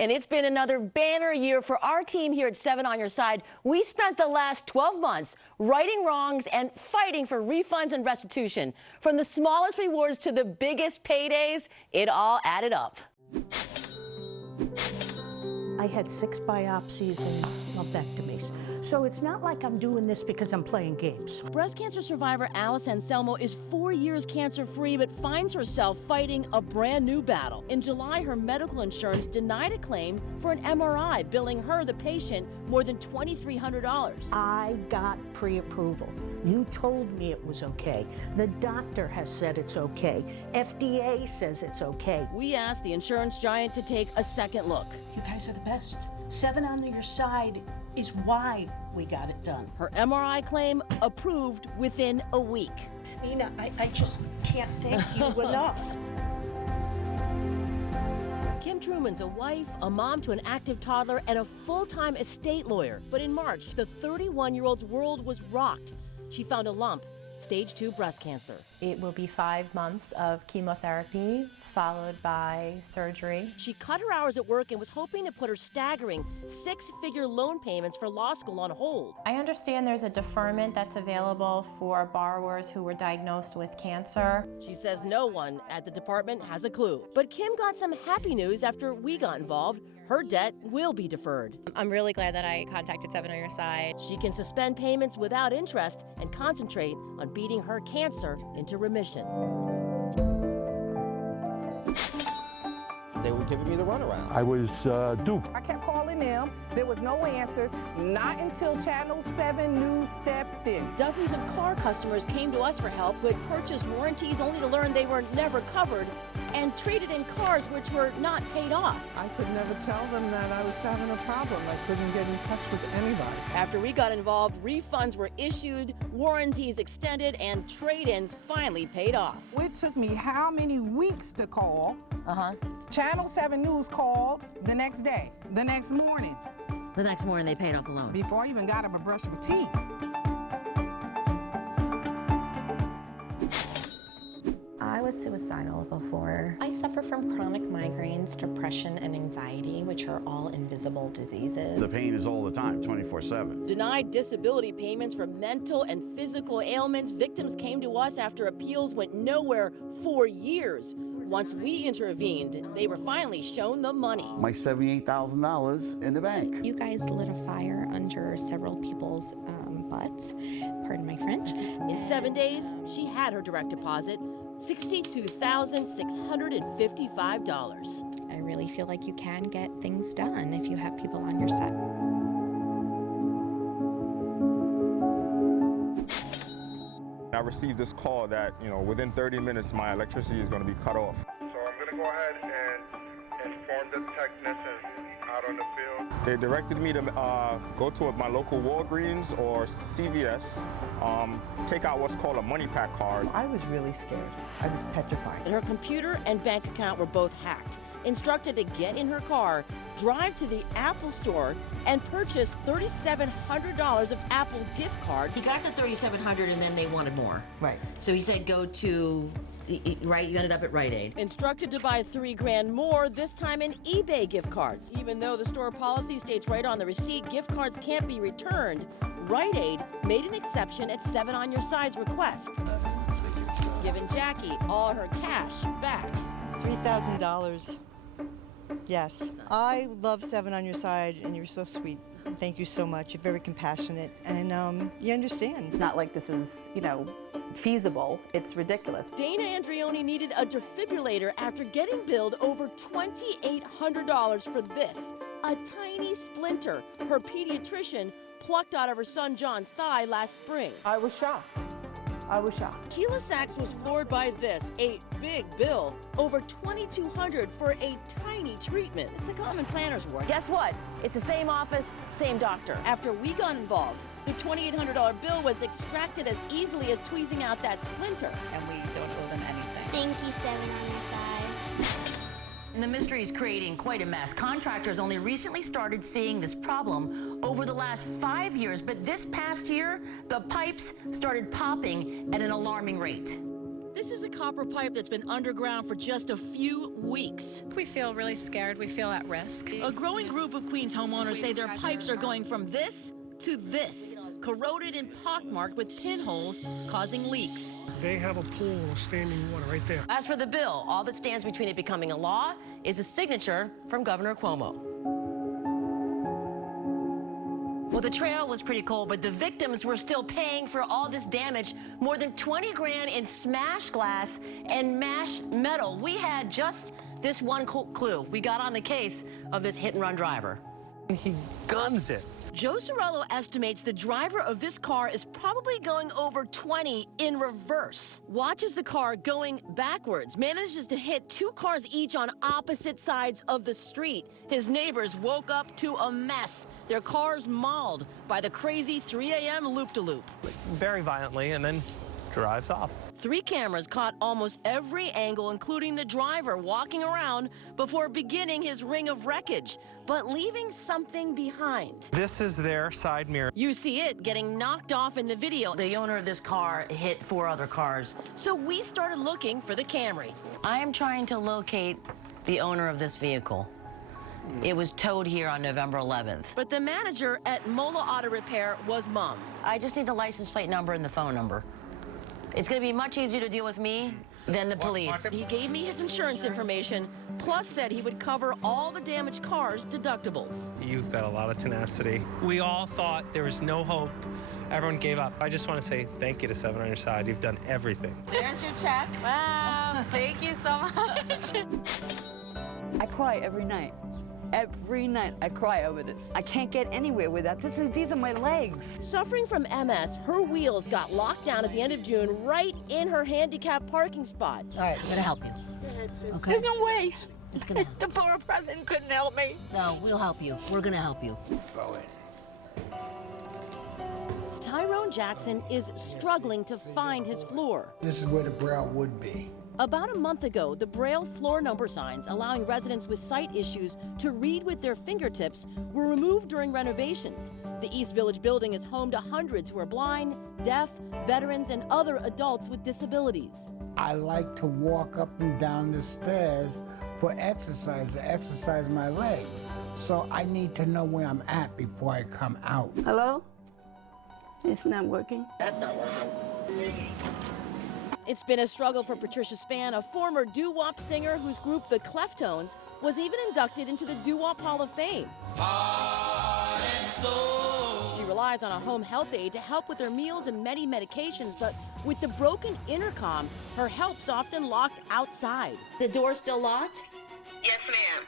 And it's been another banner year for our team here at 7 on Your Side. We spent the last 12 months righting wrongs and fighting for refunds and restitution. From the smallest rewards to the biggest paydays, it all added up. I had 6 biopsies and lumpectomies. So it's not like I'm doing this because I'm playing games. Breast cancer survivor Alice Anselmo is 4 years cancer-free, but finds herself fighting a brand new battle. In July, her medical insurance denied a claim for an MRI, billing her, the patient, more than $2,300. I got pre-approval. You told me it was okay. The doctor has said it's okay. FDA says it's okay. We asked the insurance giant to take a second look. You guys are the best. 7 on Your Side is why we got it done. Her MRI claim approved within a week. Nina, I just can't thank you enough. Kim Truman's a wife, a mom to an active toddler, and a full-time estate lawyer. But in March, the 31-year-old's world was rocked. She found a lump, stage 2 breast cancer. It will be 5 months of chemotherapy, followed by surgery. She cut her hours at work and was hoping to put her staggering 6-figure loan payments for law school on hold. I understand there's a deferment that's available for borrowers who were diagnosed with cancer. She says no one at the department has a clue. But Kim got some happy news after we got involved. Her debt will be deferred. I'm really glad that I contacted 7 on Your Side. She can suspend payments without interest and concentrate on beating her cancer into remission. They were giving me the runaround. I was duped. I kept calling them. There was no answers, not until Channel 7 News stepped in. Dozens of car customers came to us for help who had purchased warranties only to learn they were never covered and traded in cars which were not paid off. I could never tell them that I was having a problem. I couldn't get in touch with anybody. After we got involved, refunds were issued, warranties extended, and trade-ins finally paid off. It took me how many weeks to call? Channel 7 News called the next day, the next morning. The next morning they paid off the loan. Before I even got up and brushed my teeth. I was suicidal before. I suffer from chronic migraines, depression, and anxiety, which are all invisible diseases. The pain is all the time, 24/7. Denied disability payments for mental and physical ailments. Victims came to us after appeals went nowhere for years. Once we intervened, they were finally shown the money. My $78,000 in the bank. You guys lit a fire under several people's butts, pardon my French. In 7 days, she had her direct deposit, $62,655. I really feel like you can get things done if you have people on your side. I received this call that, within 30 minutes my electricity is going to be cut off. So I'm going to go ahead and inform the technicians out on the field. They directed me to go to my local Walgreens or CVS, take out what's called a money pack card. I was really scared. I was petrified. And her computer and bank account were both hacked. Instructed to get in her car, drive to the Apple store, and purchase $3,700 of Apple gift cards. He got the $3,700 and then they wanted more. Right. So he said go to, right, you ended up at Rite Aid. Instructed to buy $3 grand more, this time in eBay gift cards. Even though the store policy states right on the receipt gift cards can't be returned, Rite Aid made an exception at 7 on Your Side's request, giving Jackie all her cash back. $3,000. Yes. I love 7 on Your Side, and you're so sweet. Thank you so much. You're very compassionate, and you understand. Not like this is, feasible. It's ridiculous. Dana Andreoni needed a defibrillator after getting billed over $2,800 for this, a tiny splinter her pediatrician plucked out of her son John's thigh last spring. I was shocked. Sheila Sachs was floored by this, a big bill, over $2,200 for a tiny treatment. It's a common planner's work. Guess what? It's the same office, same doctor. After we got involved, the $2,800 bill was extracted as easily as tweezing out that splinter. And we don't owe them anything. Thank you, 7 on Your Side. And the mystery is creating quite a mess. Contractors only recently started seeing this problem over the last 5 years, but this past year, the pipes started popping at an alarming rate. This is a copper pipe that's been underground for just a few weeks. We feel really scared. We feel at risk. A growing group of Queens homeowners say their pipes are going from this to this, corroded and pockmarked with pinholes causing leaks. They have a pool of standing water right there. As for the bill, all that stands between it becoming a law is a signature from Governor Cuomo. Well, the trail was pretty cold, but the victims were still paying for all this damage. More than 20 grand in smashed glass and mashed metal. We had just this one clue. We got on the case of this hit-and-run driver. He guns it. Joe Sorello estimates the driver of this car is probably going over 20 in reverse. Watches the car going backwards, manages to hit 2 cars each on opposite sides of the street. His neighbors woke up to a mess. Their cars mauled by the crazy 3 a.m. loop-de-loop. Very violently, and then drives off. 3 cameras caught almost every angle, including the driver walking around before beginning his ring of wreckage, but leaving something behind. This is their side mirror. You see it getting knocked off in the video. The owner of this car hit 4 other cars. So we started looking for the Camry. I am trying to locate the owner of this vehicle. It was towed here on November 11th. But the manager at Mola Auto Repair was Mom. I just need the license plate number and the phone number. It's going to be much easier to deal with me than the police. He gave me his insurance information, plus said he would cover all the damaged cars' deductibles. You've got a lot of tenacity. We all thought there was no hope. Everyone gave up. I just want to say thank you to 7 on Your Side. You've done everything. There's your check. Wow, thank you so much. I cry every night. Every night I cry over this. I can't get anywhere with that. These are my legs. Suffering from MS, her wheels got locked down at the end of June right in her handicapped parking spot. All right, I'm gonna help you. Okay. There's no way. It's gonna The poor president couldn't help me. No, we'll help you. We're gonna help you. Throw it. Tyrone Jackson is struggling to find his floor. This is where the Braille would be. About a month ago, the Braille floor number signs allowing residents with sight issues to read with their fingertips were removed during renovations. The East Village building is home to hundreds who are blind, deaf, veterans, and other adults with disabilities. I like to walk up and down the stairs for exercise, to exercise my legs. So I need to know where I'm at before I come out. Hello? It's not working. That's not working. It's been a struggle for Patricia Spann, a former doo-wop singer whose group, the Cleftones, was even inducted into the Doo-Wop Hall of Fame. She relies on a home health aide to help with her meals and many medications, but with the broken intercom, her help's often locked outside. The door's still locked? Yes, ma'am.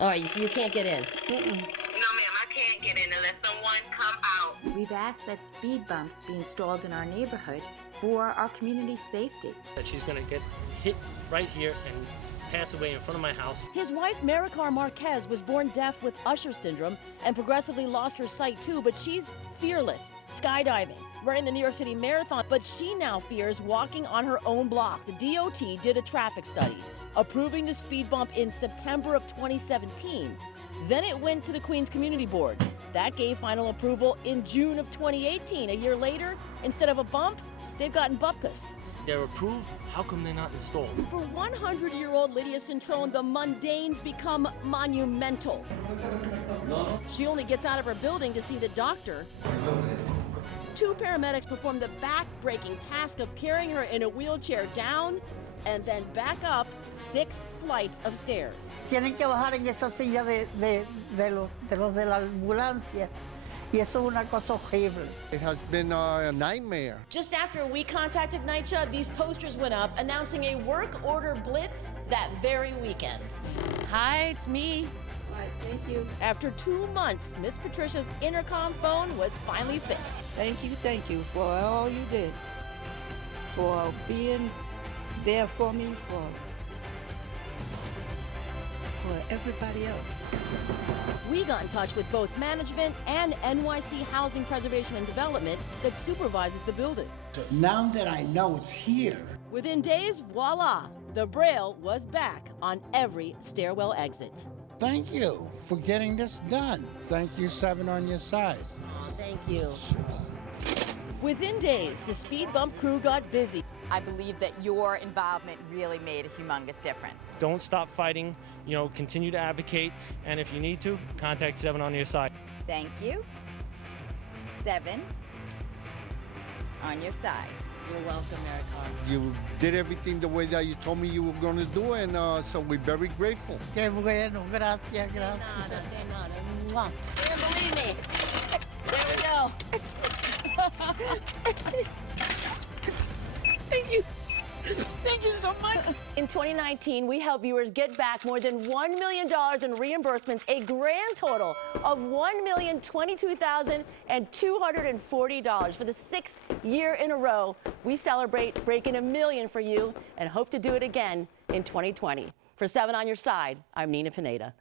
All right, so you can't get in. No, ma'am, I can't get in unless someone come out. We've asked that speed bumps be installed in our neighborhood for our community's safety. That she's gonna get hit right here and pass away in front of my house. His wife, Maricar Marquez, was born deaf with Usher syndrome and progressively lost her sight too, but she's fearless, skydiving, running the New York City Marathon, but she now fears walking on her own block. The DOT did a traffic study, approving the speed bump in September of 2017. Then it went to the Queens Community Board. That gave final approval in June of 2018. A year later, instead of a bump, they've gotten bupkis. They're approved, how come they're not installed? For 100-year-old Lydia Cintrone, the mundanes become monumental. She only gets out of her building to see the doctor. 2 paramedics perform the back-breaking task of carrying her in a wheelchair down and then back up 6 flights of stairs. Tienen que bajar en esa silla de los de la ambulancia. Y eso es una cosa horrible. It has been a nightmare. Just after we contacted NYCHA, these posters went up announcing a work order blitz that very weekend. Hi, it's me. Hi, thank you. After 2 months, Miss Patricia's intercom phone was finally fixed. Thank you for all you did, for being there for me, for everybody else. We got in touch with both management and NYC Housing Preservation and Development that supervises the building. Now that I know it's here. Within days, voila, the Braille was back on every stairwell exit. Thank you for getting this done. Thank you, 7 on Your Side. Thank you. Within days, the speed bump crew got busy. I believe that your involvement really made a humongous difference. Don't stop fighting, you know, continue to advocate, and if you need to, contact 7 on your side. Thank you. 7 on your side. You're welcome, Erica. You did everything the way that you told me you were going to do, and so we're very grateful. Qué bueno, gracias, gracias. De nada. Mwah. And believe me, there we go. Thank you. Thank you so much. In 2019, we helped viewers get back more than $1 million in reimbursements, a grand total of $1,022,240. For the 6th year in a row, we celebrate breaking $1 million for you and hope to do it again in 2020. For 7 on your side, I'm Nina Pineda.